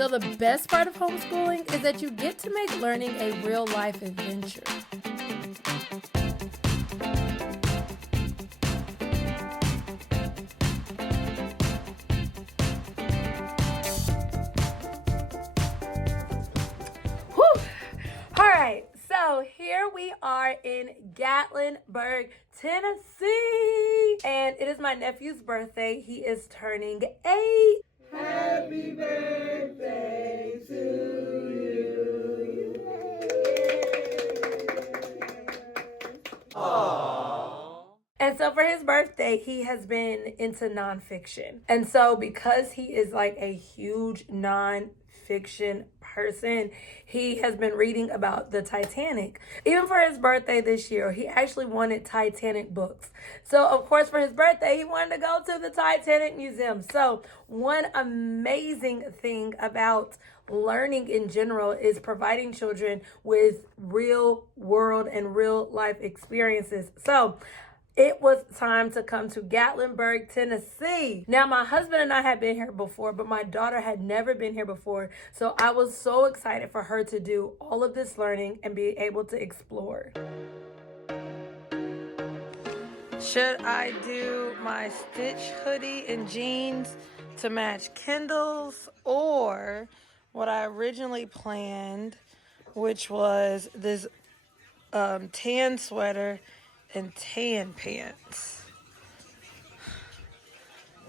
So the best part of homeschooling is that you get to make learning a real life adventure. So here we are in Gatlinburg, Tennessee, and it is my nephew's birthday. He is turning 8. Happy birthday to you. Aww. And so for his birthday, he has been into nonfiction. And so because he is like a huge nonfiction person, he has been reading about the Titanic. Even for his birthday this year, he actually wanted Titanic books. So of course for his birthday, he wanted to go to the Titanic Museum. So one amazing thing about learning in general is providing children with real world and real life experiences. So it was time to come to Gatlinburg, Tennessee. Now, my husband and I had been here before, but my daughter had never been here before. So I was so excited for her to do all of this learning and be able to explore. Should I do my Stitch hoodie and jeans to match Kendall's, or what I originally planned, which was this tan sweater and tan pants?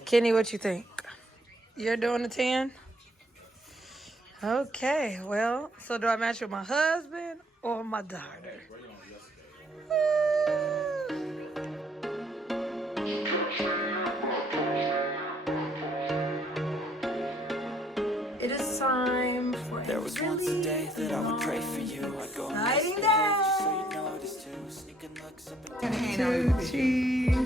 Kenny, what you think? You're doing the tan? Okay, well, so do I match with my husband or my daughter? It is time for there was once a day that I would pray for you. I'd go exciting day. So you notice too, sneaking looks up and Two cheese.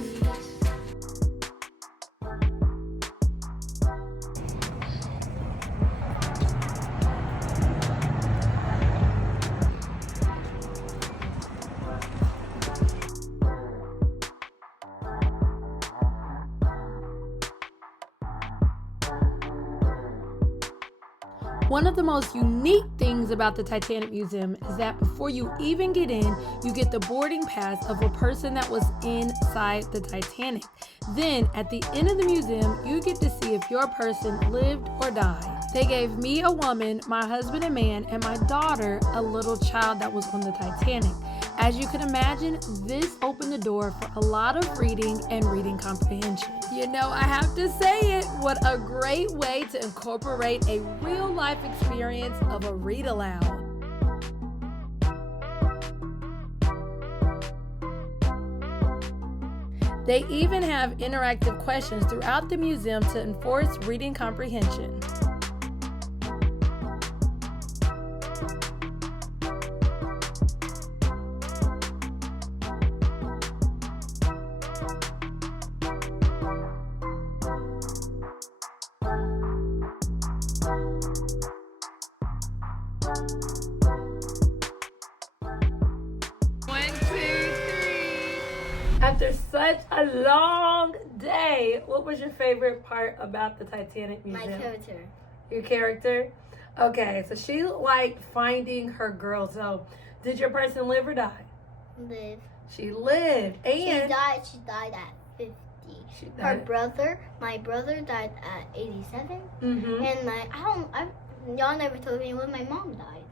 One of the most unique things about the Titanic Museum is that before you even get in, you get the boarding pass of a person that was inside the Titanic. Then, at the end of the museum, you get to see if your person lived or died. They gave me a woman, my husband a man, and my daughter a little child that was on the Titanic. As you can imagine, this opened the door for a lot of reading and reading comprehension. You know, I have to say it, what a great way to incorporate a real life experience of a read aloud. They even have interactive questions throughout the museum to enforce reading comprehension. After such a long day, what was your favorite part about the Titanic Museum? My character. Your character? Okay, so she liked finding her girl. So, did your person live or die? Live. She lived. And She died at 50. My brother died at 87. Mm-hmm. And y'all never told me when my mom died.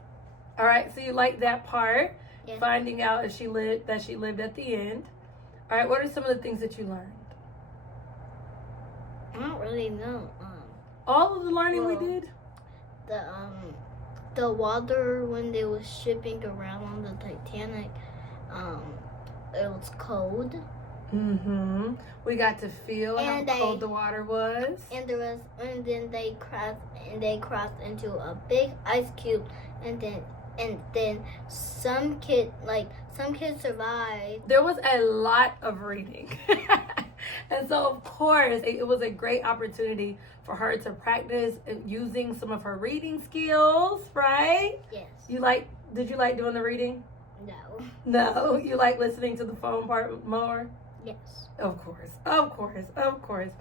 All right, so you like that part? Yes. Finding out that she lived at the end. All right, what are some of the things that you learned? I don't really know. All of the learning we did? The water when they was shipping around on the Titanic, it was cold. Mm-hmm. We got to feel how cold the water was. And then they crossed into a big ice cube, and then some kids survived. There was a lot of reading. And so, of course, it was a great opportunity for her to practice using some of her reading skills, right? Yes. Did you like doing the reading? No. No? You like listening to the phone part more? Yes. Of course, of course, of course.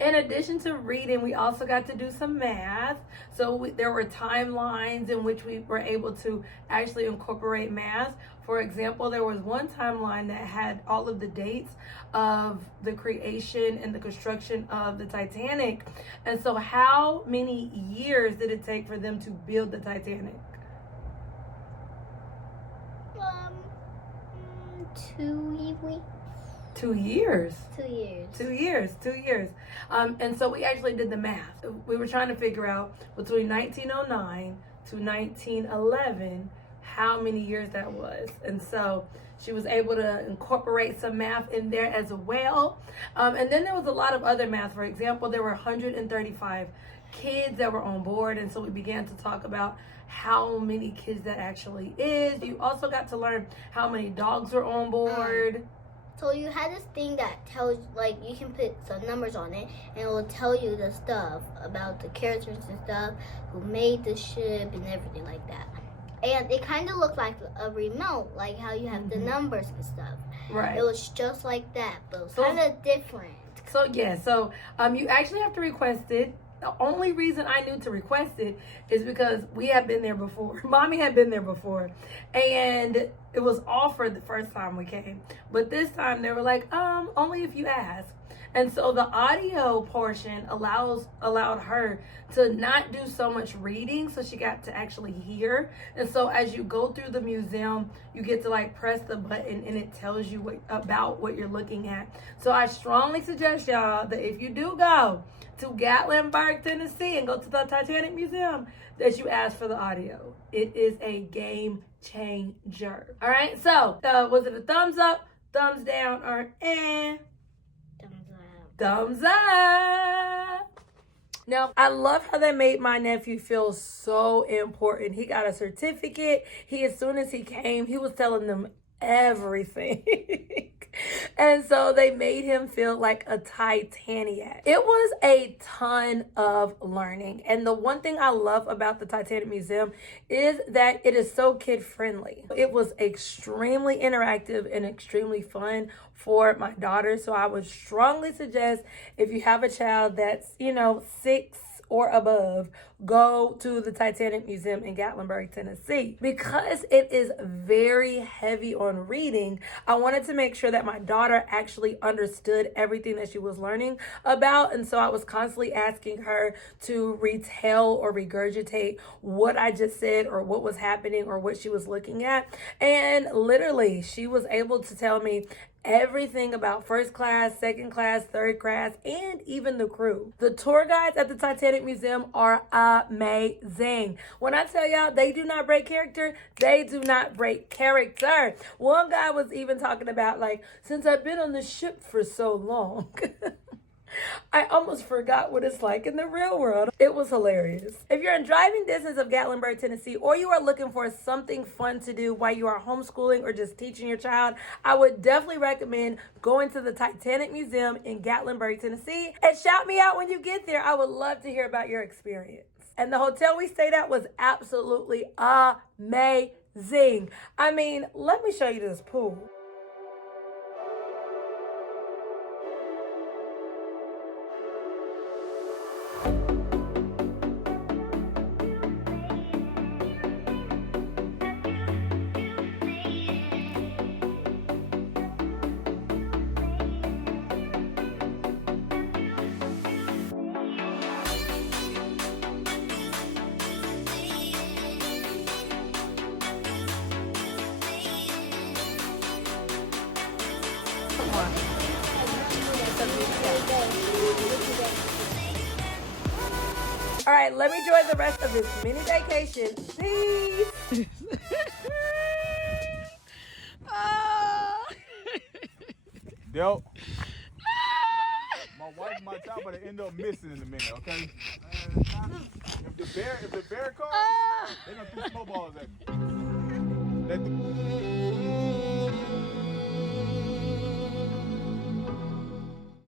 In addition to reading, we also got to do some math. So there were timelines in which we were able to actually incorporate math. For example, there was one timeline that had all of the dates of the creation and the construction of the Titanic. And so how many years did it take for them to build the Titanic? 2 weeks. 2 years. 2 years. 2 years, 2 years. And so we actually did the math. We were trying to figure out between 1909 to 1911 how many years that was. And so she was able to incorporate some math in there as well. And then there was a lot of other math. For example, there were 135 kids that were on board. And so we began to talk about how many kids that actually is. You also got to learn how many dogs were on board. So you had this thing that tells, like, you can put some numbers on it, and it will tell you the stuff about the characters and stuff, who made the ship and everything like that. And it kind of looked like a remote, like how you have the numbers and stuff. Right. It was just like that, but it was kind of different. So yeah, you actually have to request it. The only reason I knew to request it is because we had been there before. Mommy had been there before. And it was offered the first time we came. But this time they were like, only if you ask. And so the audio portion allowed her to not do so much reading, so she got to actually hear. And so as you go through the museum, you get to like press the button and it tells you about what you're looking at. So I strongly suggest y'all that if you do go to Gatlinburg, Tennessee and go to the Titanic Museum, that you ask for the audio. It is a game changer. All right, so was it a thumbs up, thumbs down, or eh? Thumbs up. Now, I love how they made my nephew feel so important. He got a certificate. As soon as he came, he was telling them everything. And so they made him feel like a Titaniac. It was a ton of learning. And the one thing I love about the Titanic Museum is that it is so kid friendly. It was extremely interactive and extremely fun for my daughter. So I would strongly suggest, if you have a child that's, 6 or above, go to the Titanic Museum in Gatlinburg, Tennessee. Because it is very heavy on reading, I wanted to make sure that my daughter actually understood everything that she was learning about. And so I was constantly asking her to retell or regurgitate what I just said or what was happening or what she was looking at. And literally, she was able to tell me everything about first class, second class, third class, and even the crew. The tour guides at the Titanic Museum are amazing. When I tell y'all they do not break character, they do not break character. One guy was even talking about, like, since I've been on the ship for so long, I almost forgot what it's like in the real world. It was hilarious. If you're in driving distance of Gatlinburg, Tennessee, or you are looking for something fun to do while you are homeschooling or just teaching your child, I would definitely recommend going to the Titanic Museum in Gatlinburg, Tennessee. And shout me out when you get there. I would love to hear about your experience. And the hotel we stayed at was absolutely amazing. I mean, let me show you this pool. All right, let me enjoy the rest of this mini vacation. Peace. Yo. My wife and my child better end up missing in a minute, okay? If the bear comes, they're gonna throw snowballs at me.